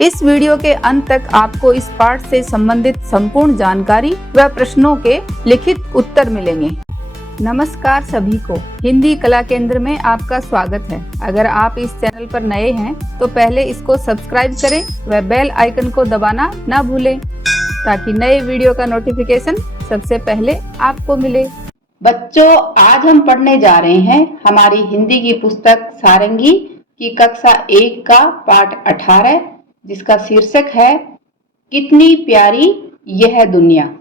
इस वीडियो के अंत तक आपको इस पाठ से संबंधित संपूर्ण जानकारी व प्रश्नों के लिखित उत्तर मिलेंगे। नमस्कार सभी को, हिंदी कला केंद्र में आपका स्वागत है। अगर आप इस चैनल पर नए हैं तो पहले इसको सब्सक्राइब करें व बेल आइकन को दबाना ना भूलें ताकि नए वीडियो का नोटिफिकेशन सबसे पहले आपको मिले। बच्चों, आज हम पढ़ने जा रहे हैं हमारी हिंदी की पुस्तक सारंगी की कक्षा 1 का पाठ 18, जिसका शीर्षक है कितनी प्यारी यह दुनिया।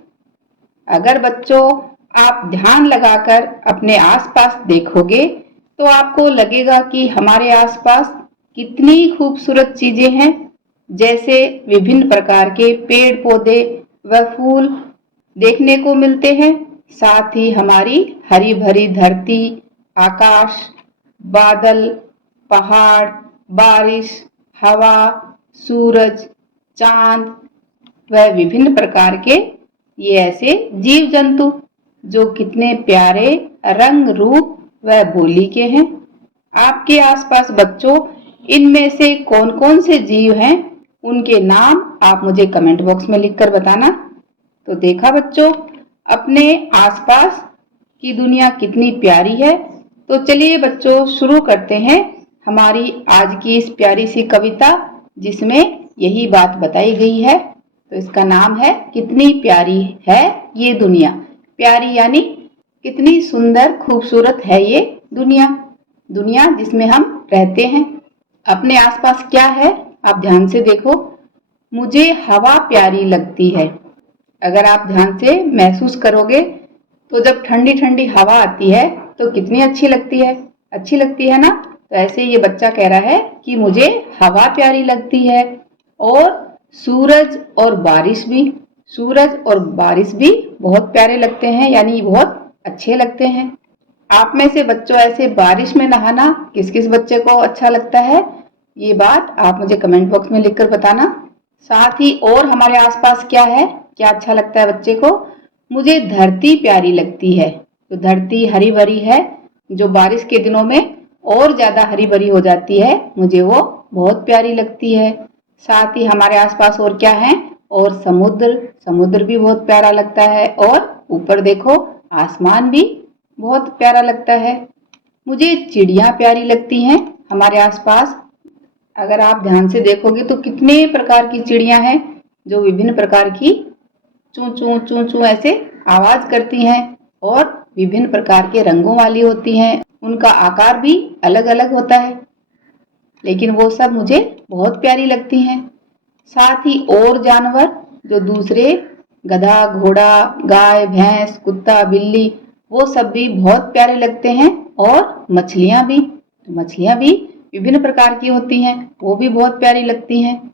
अगर बच्चों आप ध्यान लगाकर अपने आसपास देखोगे तो आपको लगेगा कि हमारे आसपास कितनी खूबसूरत चीजें हैं, जैसे विभिन्न प्रकार के पेड़ पौधे व फूल देखने को मिलते हैं। साथ ही हमारी हरी भरी धरती, आकाश, बादल, पहाड़, बारिश, हवा, सूरज, चांद व विभिन्न प्रकार के ये ऐसे जीव जंतु जो कितने प्यारे रंग, रूप व बोली के हैं। आपके आसपास बच्चों इनमें से कौन कौन से जीव हैं, उनके नाम आप मुझे कमेंट बॉक्स में लिखकर बताना। तो देखा बच्चों, अपने आसपास की दुनिया कितनी प्यारी है। तो चलिए बच्चों शुरू करते हैं हमारी आज की इस प्यारी सी कविता, जिसमें यही बात बताई गई है। तो इसका नाम है कितनी प्यारी है ये दुनिया। प्यारी यानी कितनी सुंदर खूबसूरत है ये दुनिया, दुनिया जिसमें हम रहते हैं। अपने आसपास क्या है आप ध्यान से देखो। मुझे हवा प्यारी लगती है। अगर आप ध्यान से महसूस करोगे तो जब ठंडी ठंडी हवा आती है तो कितनी अच्छी लगती है ना। तो ऐसे ये बच्चा कह रहा है कि मुझे हवा प्यारी लगती है। और सूरज और बारिश भी बहुत प्यारे लगते हैं, यानी बहुत अच्छे लगते हैं। आप में से बच्चों ऐसे बारिश में नहाना किस किस बच्चे को अच्छा लगता है, ये बात आप मुझे कमेंट बॉक्स में लिखकर बताना। साथ ही और हमारे आसपास क्या है, क्या अच्छा लगता है बच्चे को। मुझे धरती प्यारी लगती है। तो धरती हरी भरी है, जो बारिश के दिनों में और ज्यादा हरी भरी हो जाती है, मुझे वो बहुत प्यारी लगती है। साथ ही हमारे आसपास और क्या है, और समुद्र भी बहुत प्यारा लगता है। और ऊपर देखो आसमान भी बहुत प्यारा लगता है। मुझे चिड़िया प्यारी लगती हैं हमारे आसपास। अगर आप ध्यान से देखोगे तो कितने प्रकार की चिड़िया हैं जो विभिन्न प्रकार की चू चू चू चू ऐसे आवाज करती हैं और विभिन्न प्रकार के रंगों वाली होती हैं। उनका आकार भी अलग अलग होता है, लेकिन वो सब मुझे बहुत प्यारी लगती हैं। साथ ही और जानवर जो दूसरे गधा, घोड़ा, गाय, भैंस, कुत्ता, बिल्ली, वो सब भी बहुत प्यारे लगते हैं। और मछलियां भी विभिन्न प्रकार की होती हैं, वो भी बहुत प्यारी लगती हैं।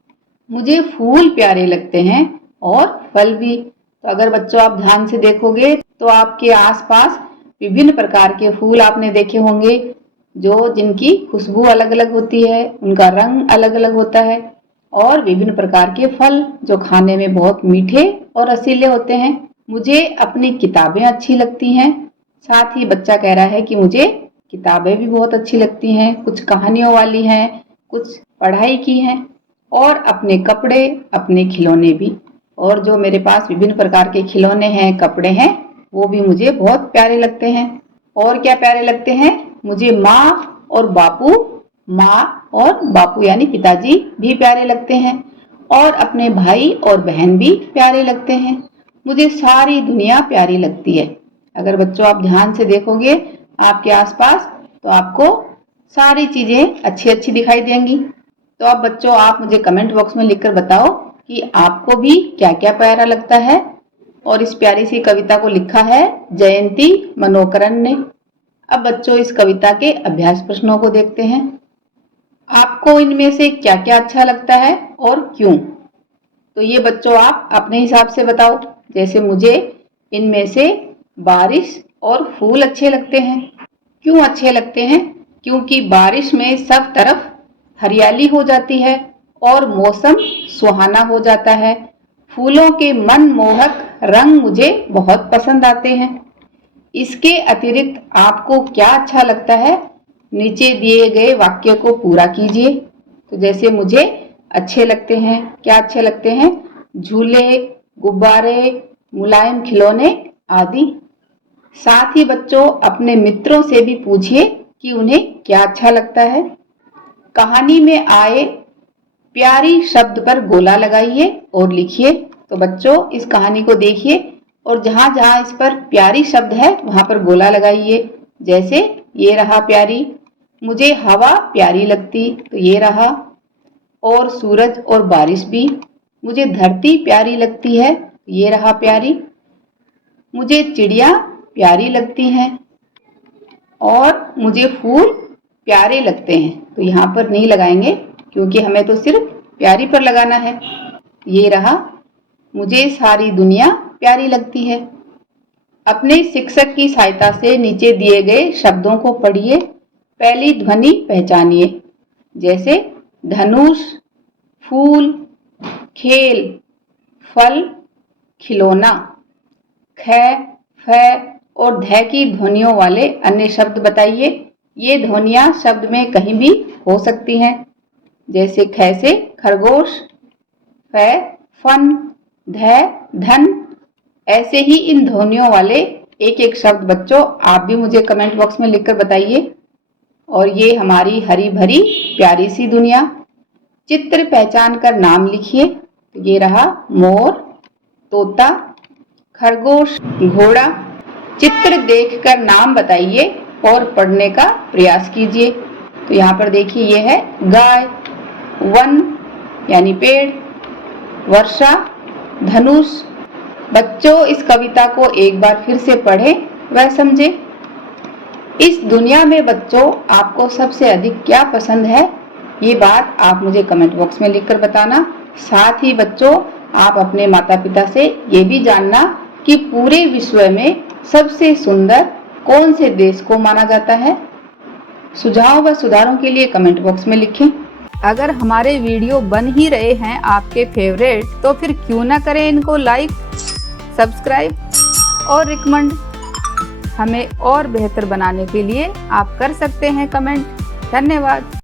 मुझे फूल प्यारे लगते हैं और फल भी। तो अगर बच्चों आप ध्यान से देखोगे तो आपके आसपास विभिन्न प्रकार के फूल आपने देखे होंगे, जो जिनकी खुशबू अलग अलग होती है, उनका रंग अलग अलग होता है। और विभिन्न प्रकार के फल जो खाने में बहुत मीठे और रसीले होते हैं। मुझे अपनी किताबें अच्छी लगती हैं। साथ ही बच्चा कह रहा है कि मुझे किताबें भी बहुत अच्छी लगती हैं, कुछ कहानियों वाली हैं, कुछ पढ़ाई की हैं। और अपने कपड़े, अपने खिलौने भी। और जो मेरे पास विभिन्न प्रकार के खिलौने हैं, कपड़े हैं, वो भी मुझे बहुत प्यारे लगते हैं। और क्या प्यारे लगते हैं, मुझे माँ और बापू यानी पिताजी भी प्यारे लगते हैं। और अपने भाई और बहन भी प्यारे लगते हैं। मुझे सारी दुनिया प्यारी लगती है। अगर बच्चों आप ध्यान से देखोगे आपके आसपास तो आपको सारी चीजें अच्छी अच्छी दिखाई देंगी। तो अब बच्चों आप मुझे कमेंट बॉक्स में लिखकर बताओ कि आपको भी क्या क्या प्यारा लगता है। और इस प्यारी सी कविता को लिखा है जयंती मनोकरण ने। अब बच्चों इस कविता के अभ्यास प्रश्नों को देखते हैं। आपको इनमें से क्या क्या अच्छा लगता है और क्यों। तो ये बच्चों आप अपने हिसाब से बताओ। जैसे मुझे इनमें से बारिश और फूल अच्छे लगते हैं। क्यों अच्छे लगते हैं, क्योंकि बारिश में सब तरफ हरियाली हो जाती है और मौसम सुहाना हो जाता है। फूलों के मनमोहक रंग मुझे बहुत पसंद आते हैं। इसके अतिरिक्त आपको क्या अच्छा लगता है, नीचे दिए गए वाक्य को पूरा कीजिए। तो जैसे मुझे अच्छे लगते हैं। क्या अच्छे लगते हैं? झूले, गुब्बारे, मुलायम खिलौने आदि। साथ ही बच्चों अपने मित्रों से भी पूछिए कि उन्हें क्या अच्छा लगता है। कहानी में आए प्यारी शब्द पर गोला लगाइए और लिखिए। तो बच्चों इस कहानी को देखिए और जहां जहां इस पर प्यारी शब्द है वहां पर गोला लगाइए। जैसे ये रहा प्यारी, मुझे हवा प्यारी लगती, तो ये रहा। और सूरज और बारिश भी। मुझे धरती प्यारी लगती है, ये रहा प्यारी। मुझे चिड़िया प्यारी लगती हैं और मुझे फूल प्यारे लगते हैं। तो यहाँ पर नहीं लगाएंगे क्योंकि हमें तो सिर्फ प्यारी पर लगाना है। ये रहा, मुझे सारी दुनिया प्यारी लगती है। अपने शिक्षक की सहायता से नीचे दिए गए शब्दों को पढ़िए। पहली ध्वनि पहचानिए। जैसे धनुष, फूल, खेल, फल, खिलौना। ख, फ और ध की ध्वनियों वाले अन्य शब्द बताइए। ये ध्वनियां शब्द में कहीं भी हो सकती हैं। जैसे ख से खरगोश, फ फन, ध धन। ऐसे ही इन ध्वनियों वाले एक एक शब्द बच्चों आप भी मुझे कमेंट बॉक्स में लिखकर बताइए। और ये हमारी हरी भरी प्यारी सी दुनिया। चित्र पहचान कर नाम लिखिए। ये रहा मोर, तोता, खरगोश, घोड़ा। चित्र देखकर नाम बताइए और पढ़ने का प्रयास कीजिए। तो यहाँ पर देखिए ये है गाय, वन यानी पेड़, वर्षा, धनुष। बच्चों इस कविता को एक बार फिर से पढ़ें व समझें। इस दुनिया में बच्चों आपको सबसे अधिक क्या पसंद है, ये बात आप मुझे कमेंट बॉक्स में लिखकर बताना। साथ ही बच्चों आप अपने माता पिता से ये भी जानना कि पूरे विश्व में सबसे सुंदर कौन से देश को माना जाता है। सुझाव व सुधारों के लिए कमेंट बॉक्स में लिखें। अगर हमारे वीडियो बन ही रहे हैं आपके फेवरेट, तो फिर क्यों ना करें इनको लाइक, सब्सक्राइब और रिकमेंड। हमें और बेहतर बनाने के लिए आप कर सकते हैं कमेंट। धन्यवाद।